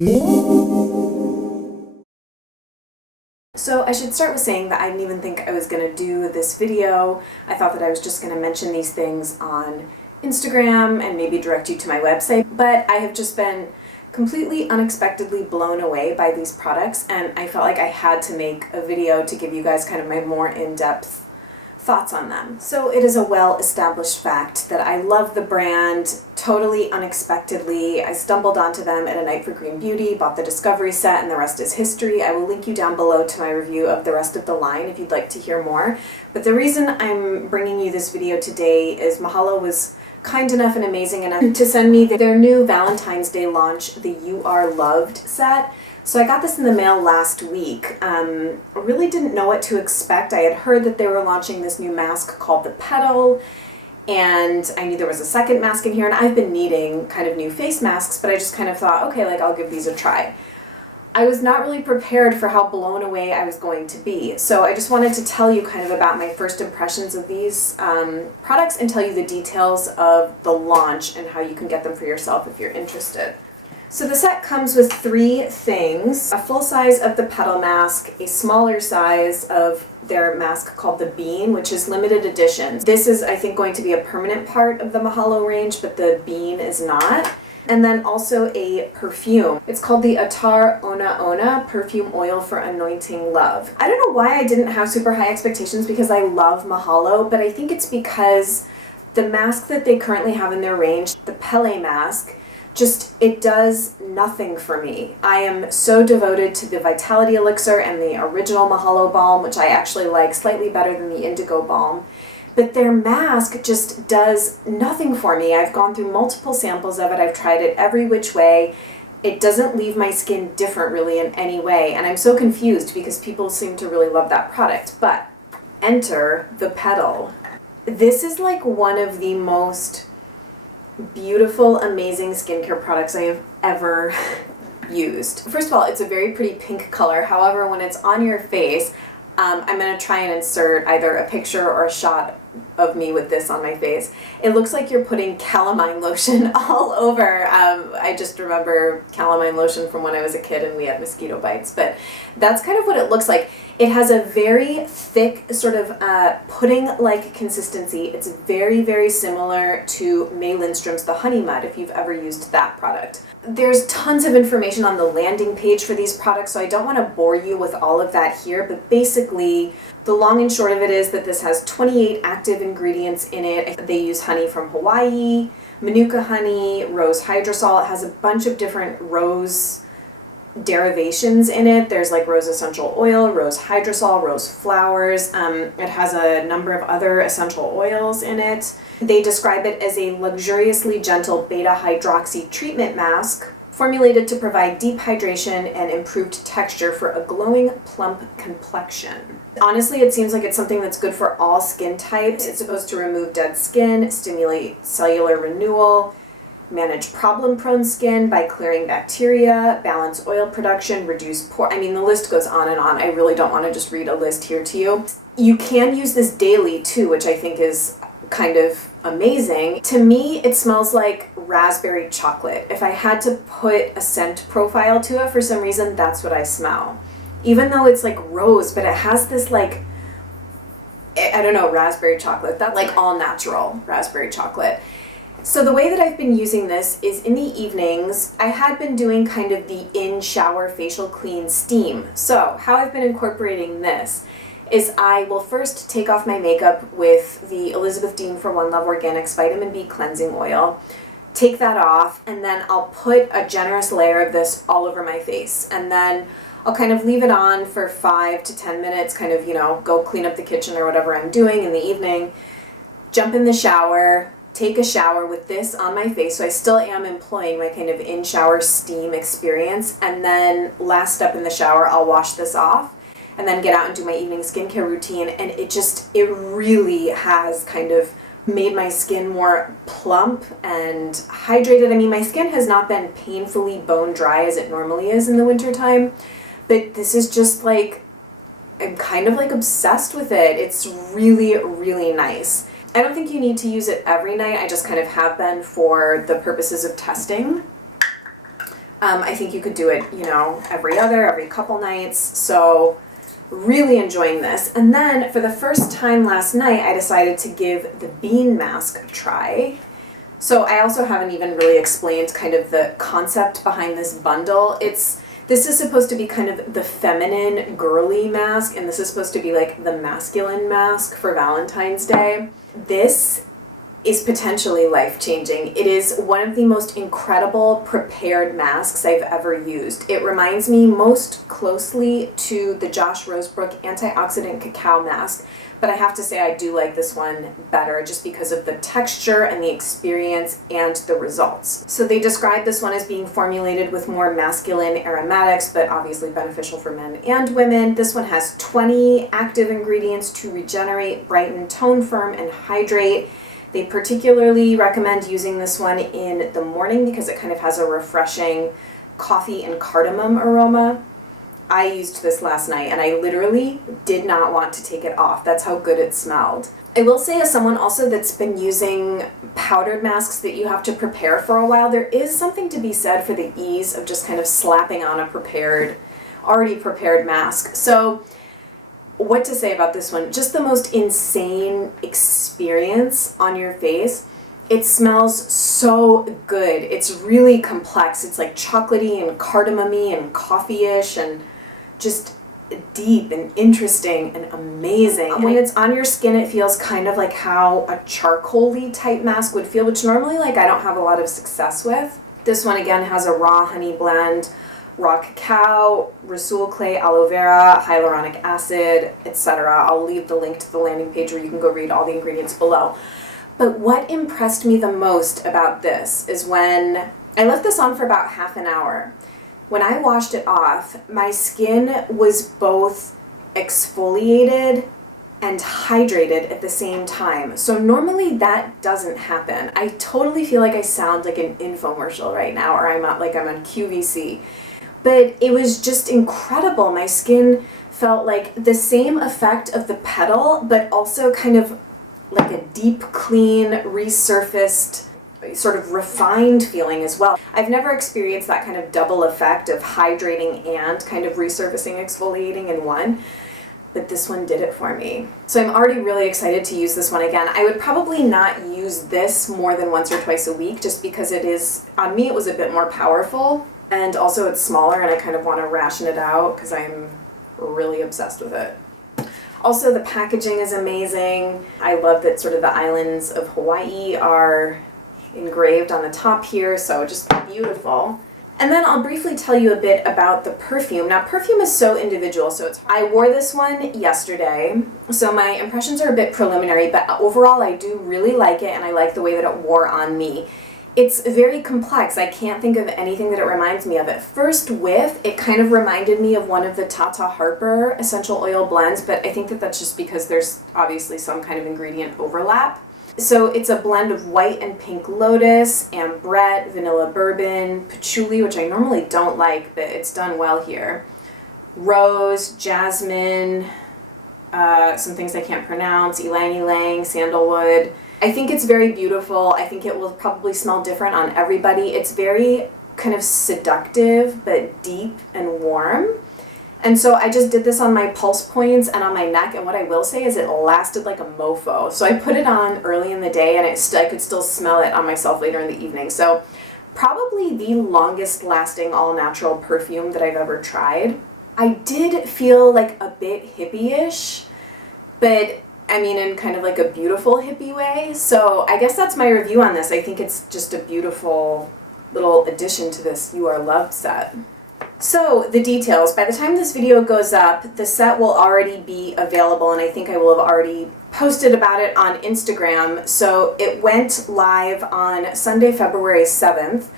So I should start with saying that I didn't even think I was going to do this video. I thought that I was just going to mention these things on Instagram and maybe direct you to my website, but I have just been completely unexpectedly blown away by these products, and I felt like I had to make a video to give you guys kind of my more in-depth thoughts on them. So it is a well-established fact that I love the brand totally unexpectedly. I stumbled onto them at a night for Green Beauty, bought the Discovery set, and the rest is history. I will link you down below to my review of the rest of the line if you'd like to hear more. But the reason I'm bringing you this video today is Mahalo was kind enough and amazing enough to send me their new Valentine's Day launch, the You Are Loved set. So I got this in the mail last week. I really didn't know what to expect. I had heard that they were launching this new mask called the Petal, and I knew there was a second mask in here, and I've been needing kind of new face masks, but I just kind of thought, okay, like I'll give these a try. I was not really prepared for how blown away I was going to be. So I just wanted to tell you kind of about my first impressions of these products and tell you the details of the launch and how you can get them for yourself if you're interested. So the set comes with 3 things: a full size of the Petal mask, a smaller size of their mask called the Bean, which is limited edition. This is, I think, going to be a permanent part of the Mahalo range, but the Bean is not. And then also a perfume. It's called the Attar Onaona Perfume Oil for Anointing Love. I don't know why I didn't have super high expectations because I love Mahalo, but I think it's because the mask that they currently have in their range, the Pele mask, it does nothing for me. I am so devoted to the Vitality Elixir and the original Mahalo balm, which I actually like slightly better than the Indigo balm. But their mask just does nothing for me. I've gone through multiple samples of it. I've tried it every which way. It doesn't leave my skin different really in any way. And I'm so confused because people seem to really love that product. But enter the Petal. This is like one of the most beautiful, amazing skincare products I have ever used. First of all, it's a very pretty pink color. However, when it's on your face, I'm going to try and insert either a picture or a shot of me with this on my face. It looks like you're putting calamine lotion all over. I just remember calamine lotion from when I was a kid and we had mosquito bites, but that's kind of what it looks like. It has a very thick sort of pudding-like consistency. It's very, very similar to May Lindstrom's The Honey Mud, if you've ever used that product. There's tons of information on the landing page for these products, so I don't want to bore you with all of that here, but basically the long and short of it is that this has 28 active ingredients in it. They use honey from Hawaii, manuka honey, rose hydrosol. It has a bunch of different rose derivations in it. There's like rose essential oil, rose hydrosol, rose flowers. It has a number of other essential oils in it. They describe it as a luxuriously gentle beta-hydroxy treatment mask formulated to provide deep hydration and improved texture for a glowing, plump complexion. Honestly, it seems like it's something that's good for all skin types. It's supposed to remove dead skin, stimulate cellular renewal, manage problem-prone skin by clearing bacteria, balance oil production, reduce pore. I mean, the list goes on and on. I really don't want to just read a list here to you. You can use this daily too, which I think is kind of amazing. To me, it smells like raspberry chocolate. If I had to put a scent profile to it, for some reason, that's what I smell. Even though it's like rose, but it has this like, I don't know, raspberry chocolate. That's like all natural raspberry chocolate. So the way that I've been using this is in the evenings. I had been doing kind of the in-shower facial clean steam. So how I've been incorporating this is I will first take off my makeup with the Elizabeth Dean for One Love Organics Vitamin B Cleansing Oil, take that off, and then I'll put a generous layer of this all over my face. And then I'll kind of leave it on for 5 to 10 minutes, kind of, you know, go clean up the kitchen or whatever I'm doing in the evening, jump in the shower, take a shower with this on my face, so I still am employing my kind of in-shower steam experience, and then last step in the shower, I'll wash this off, and then get out and do my evening skincare routine, and it really has kind of made my skin more plump and hydrated. I mean, my skin has not been painfully bone dry as it normally is in the wintertime, but this is just like, I'm kind of like obsessed with it. It's really, really nice. I don't think you need to use it every night. I just kind of have been for the purposes of testing. I think you could do it, you know, every couple nights. So really enjoying this. And then for the first time last night, I decided to give the bean mask a try. So I also haven't even really explained kind of the concept behind this bundle. This is supposed to be kind of the feminine, girly mask, and this is supposed to be like the masculine mask for Valentine's Day. This is potentially life-changing. It is one of the most incredible prepared masks I've ever used. It reminds me most closely to the Josh Rosebrook Antioxidant Cacao Mask, but I have to say I do like this one better just because of the texture and the experience and the results. So they describe this one as being formulated with more masculine aromatics, but obviously beneficial for men and women. This one has 20 active ingredients to regenerate, brighten, tone firm, and hydrate. They particularly recommend using this one in the morning because it kind of has a refreshing coffee and cardamom aroma. I used this last night and I literally did not want to take it off. That's how good it smelled. I will say, as someone also that's been using powdered masks that you have to prepare for a while, there is something to be said for the ease of just kind of slapping on a already prepared mask. So what to say about this one? Just the most insane experience on your face. It smells so good. It's really complex. It's like chocolatey and cardamom-y and coffee-ish and just deep and interesting and amazing. When it's on your skin, it feels kind of like how a charcoal-y type mask would feel, which normally I don't have a lot of success with. This one again has a raw honey blend, raw cacao, rossul clay, aloe vera, hyaluronic acid, etc. I'll leave the link to the landing page where you can go read all the ingredients below. But what impressed me the most about this is when I left this on for about half an hour. When I washed it off, my skin was both exfoliated and hydrated at the same time. So normally that doesn't happen. I totally feel like I sound like an infomercial right now, or I'm on QVC. But it was just incredible. My skin felt like the same effect of the Petal, but also kind of like a deep, clean, resurfaced, sort of refined feeling as well. I've never experienced that kind of double effect of hydrating and kind of resurfacing, exfoliating in one, but this one did it for me. So I'm already really excited to use this one again. I would probably not use this more than once or twice a week just because it is, on me it was a bit more powerful, and also it's smaller and I kind of want to ration it out because I'm really obsessed with it. Also, the packaging is amazing. I love that sort of the islands of Hawaii are engraved on the top here, so just beautiful. And then I'll briefly tell you a bit about the perfume. Now, perfume is so individual, so I wore this one yesterday, so my impressions are a bit preliminary, but overall I do really like it, and I like the way that it wore on me. It's very complex. I can't think of anything that it reminds me of. At first whiff, it kind of reminded me of one of the Tata Harper essential oil blends, but I think that that's just because there's obviously some kind of ingredient overlap. So it's a blend of white and pink lotus, ambrette, vanilla bourbon, patchouli, which I normally don't like, but it's done well here, rose, jasmine, some things I can't pronounce, ylang ylang, sandalwood. I think it's very beautiful. I think it will probably smell different on everybody. It's very kind of seductive, but deep and warm. And so I just did this on my pulse points and on my neck, and what I will say is it lasted like a mofo. So I put it on early in the day, and I could still smell it on myself later in the evening. So probably the longest lasting all-natural perfume that I've ever tried. I did feel like a bit hippie-ish, but I mean in kind of like a beautiful hippie way. So I guess that's my review on this. I think it's just a beautiful little addition to this You Are Loved set. So the details, by the time this video goes up, the set will already be available, and I think I will have already posted about it on Instagram. So it went live on Sunday, February 7th.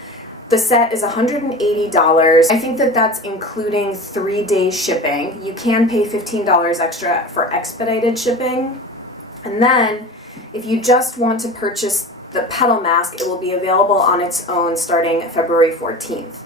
The set is $180. I think that that's including 3-day shipping. You can pay $15 extra for expedited shipping. And then if you just want to purchase the Petal mask, it will be available on its own starting February 14th.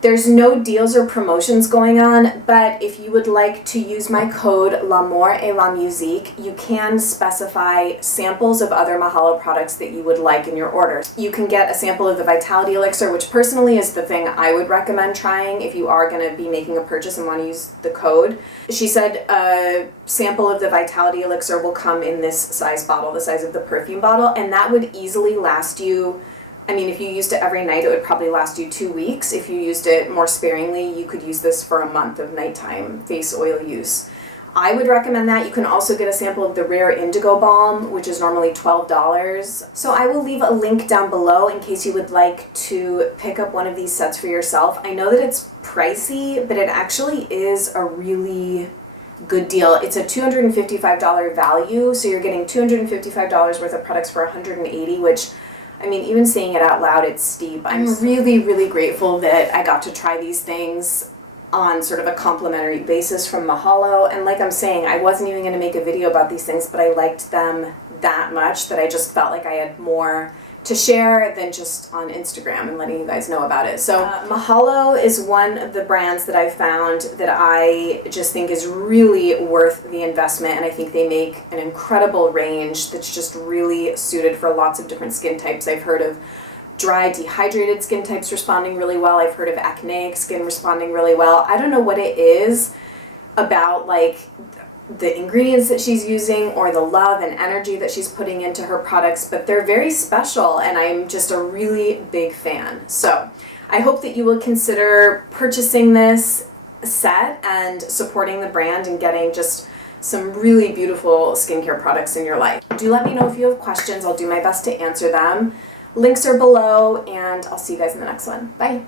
There's no deals or promotions going on, but if you would like to use my code lamouretlamusique, you can specify samples of other Mahalo products that you would like in your order. You can get a sample of the Vitality Elixir, which personally is the thing I would recommend trying if you are going to be making a purchase and want to use the code. She said a sample of the Vitality Elixir will come in this size bottle, the size of the perfume bottle, and that would easily last you, I mean, if you used it every night, it would probably last you 2 weeks. If you used it more sparingly, you could use this for a month of nighttime face oil use. I would recommend that. You can also get a sample of the Rare Indigo Balm, which is normally $12. So I will leave a link down below in case you would like to pick up one of these sets for yourself. I know that it's pricey, but it actually is a really good deal. It's a $255 value, so you're getting $255 worth of products for $180, which, I mean, even saying it out loud, it's steep. I'm really, really grateful that I got to try these things on sort of a complimentary basis from Mahalo. And like I'm saying, I wasn't even going to make a video about these things, but I liked them that much that I just felt like I had more to share than just on Instagram and letting you guys know about it. So Mahalo is one of the brands that I've found that I just think is really worth the investment, and I think they make an incredible range that's just really suited for lots of different skin types. I've heard of dry, dehydrated skin types responding really well. I've heard of acneic skin responding really well. I don't know what it is about like the ingredients that she's using or the love and energy that she's putting into her products, but they're very special and I'm just a really big fan. So I hope that you will consider purchasing this set and supporting the brand and getting just some really beautiful skincare products in your life. Do let me know if you have questions. I'll do my best to answer them. Links are below, and I'll see you guys in the next one. Bye.